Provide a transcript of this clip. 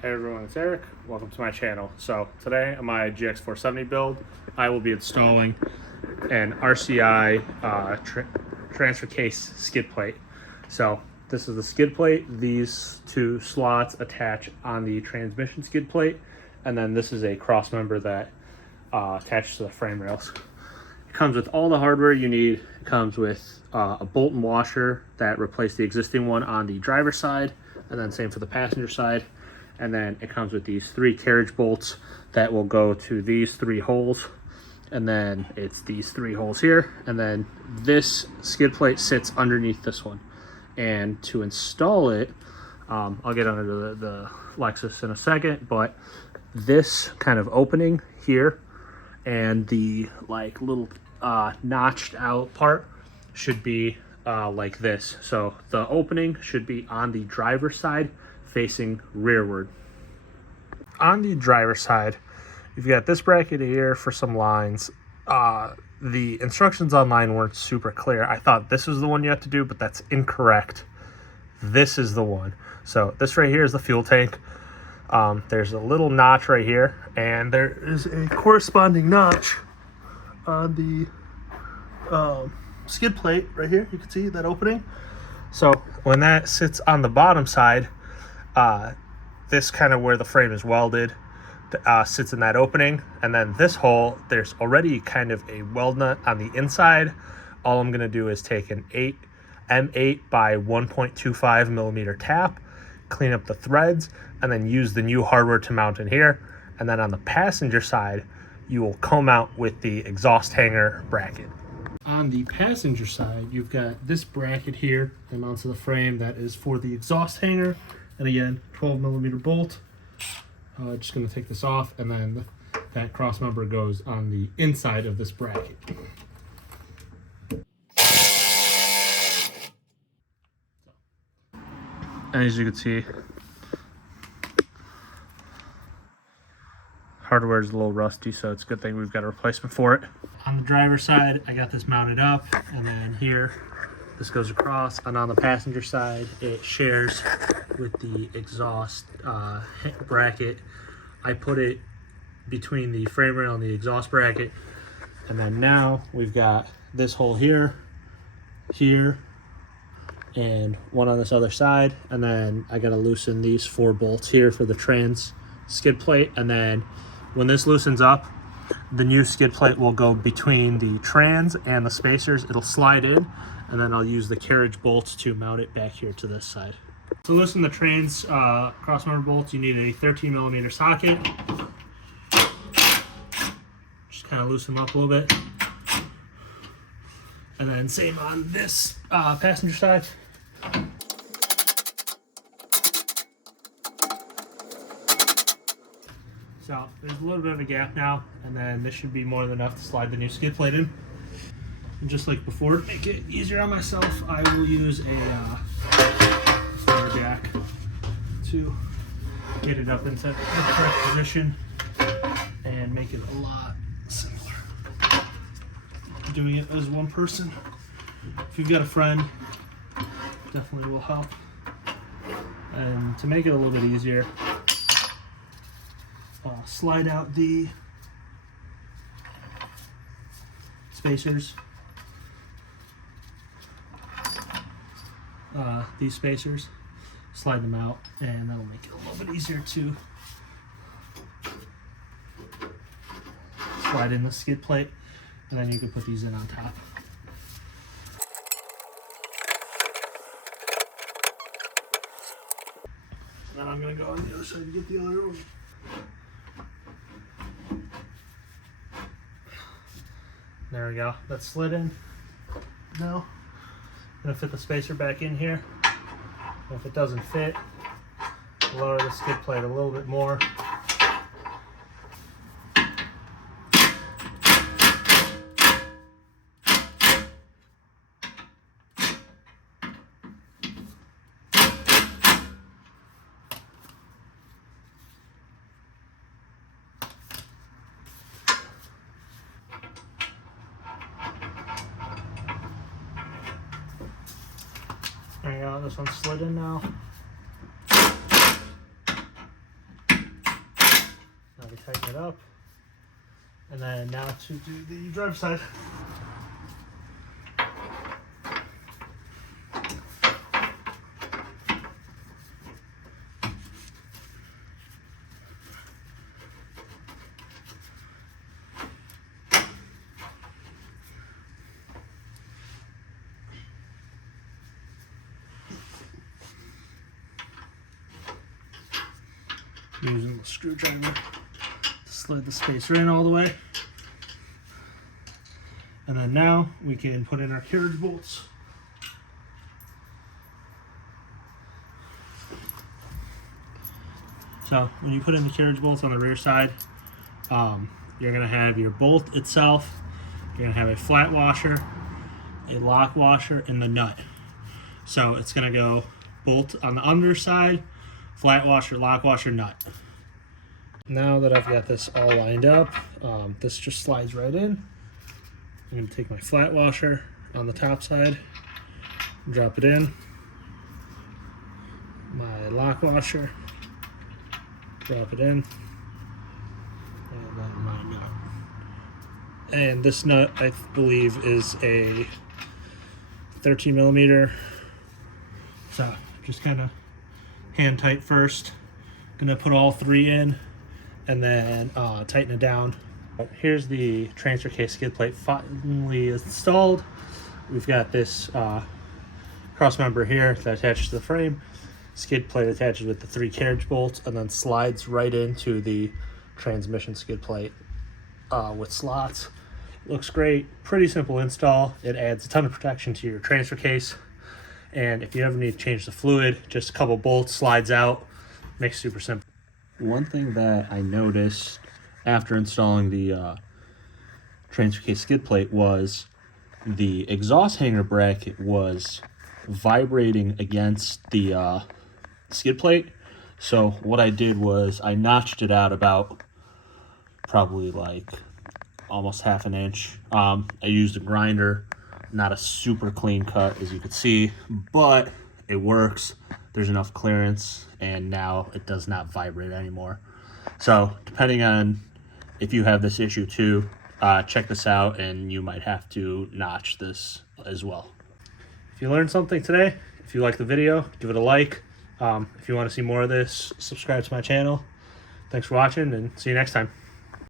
Hey everyone, it's Eric. Welcome to my channel. So today on my GX470 build, I will be installing an RCI transfer case skid plate. So this is the skid plate. These two slots attach on the transmission skid plate, and then this is a cross member that attaches to the frame rails. It comes with all the hardware you need. It comes with a bolt and washer that replaced the existing one on the driver's side, and then same for the passenger side. And then it comes with these 3 carriage bolts that will go to these 3 holes. And then it's these 3 holes here. And then this skid plate sits underneath this one. And to install it, I'll get under the Lexus in a second, but this kind of opening here and the like little notched out part should be like this. So the opening should be on the driver's side, facing rearward. On the driver's side, you've got this bracket here for some lines. The instructions online weren't super clear. I thought this was the one you have to do, but that's incorrect. This is the one. So this right here is the fuel tank. There's a little notch right here, and there is a corresponding notch on the skid plate right here. You can see that opening. So when that sits on the bottom side, this kind of where the frame is welded sits in that opening, and then this hole, there's already kind of a weld nut on the inside. All I'm going to do is take an M8 by 1.25 millimeter tap, clean up the threads, and then use the new hardware to mount in here. And then on the passenger side, you will comb out with the exhaust hanger bracket. On the passenger side, you've got this bracket here that mounts to the frame that is for the exhaust hanger. And again, 12 millimeter bolt. Just going to take this off, and then that cross member goes on the inside of this bracket. As you can see, hardware is a little rusty, so it's a good thing we've got a replacement for it. On the driver's side, I got this mounted up, and then here, this goes across, and on the passenger side, it shares with the exhaust bracket. I put it between the frame rail and the exhaust bracket, and then now we've got this hole here, and one on this other side, and then I gotta loosen these 4 bolts here for the trans skid plate, and then when this loosens up, the new skid plate will go between the trans and the spacers. It'll slide in, and then I'll use the carriage bolts to mount it back here to this side. To loosen the trans crossmember bolts, you need a 13 millimeter socket. Just kind of loosen them up a little bit. And then same on this passenger side. So there's a little bit of a gap now, and then this should be more than enough to slide the new skid plate in. And just like before, to make it easier on myself, I will use a flare jack to get it up into the correct position and make it a lot simpler. Doing it as one person. If you've got a friend, definitely will help. And to make it a little bit easier, slide out the spacers. These spacers, slide them out, and that'll make it a little bit easier to slide in the skid plate, and then you can put these in on top. And then I'm going to go on the other side to get the other one. There we go. That's slid in. Now, I'm going to fit the spacer back in here. And if it doesn't fit, lower the skid plate a little bit more. There you go, this one's slid in now. we tighten it up. And then now to do the driver's side. Using the screwdriver to slide the spacer in all the way. And then now we can put in our carriage bolts. So when you put in the carriage bolts on the rear side, you're going to have your bolt itself, you're going to have a flat washer, a lock washer, and the nut. So it's going to go bolt on the underside, flat washer, lock washer, nut. Now that I've got this all lined up, this just slides right in. I'm going to take my flat washer on the top side, drop it in, my lock washer, drop it in, and then my nut. And this nut, I believe, is a 13 millimeter. So just kind of hand tight first. Gonna put all three in and then tighten it down. Here's the transfer case skid plate finally installed. We've got this cross member here that attaches to the frame. Skid plate attaches with the 3 carriage bolts and then slides right into the transmission skid plate with slots. Looks great, pretty simple install. It adds a ton of protection to your transfer case. And if you ever need to change the fluid, just a couple bolts, slides out, makes it super simple. One thing that I noticed after installing the transfer case skid plate was the exhaust hanger bracket was vibrating against the skid plate. So what I did was I notched it out about probably like almost half an inch. I used a grinder, not a super clean cut as you can see, but it works. There's enough clearance and now it does not vibrate anymore. So depending on if you have this issue too, check this out and you might have to notch this as well. If you learned something today, if you like the video, give it a like. If you want to see more of this, subscribe to my channel. Thanks for watching and see you next time.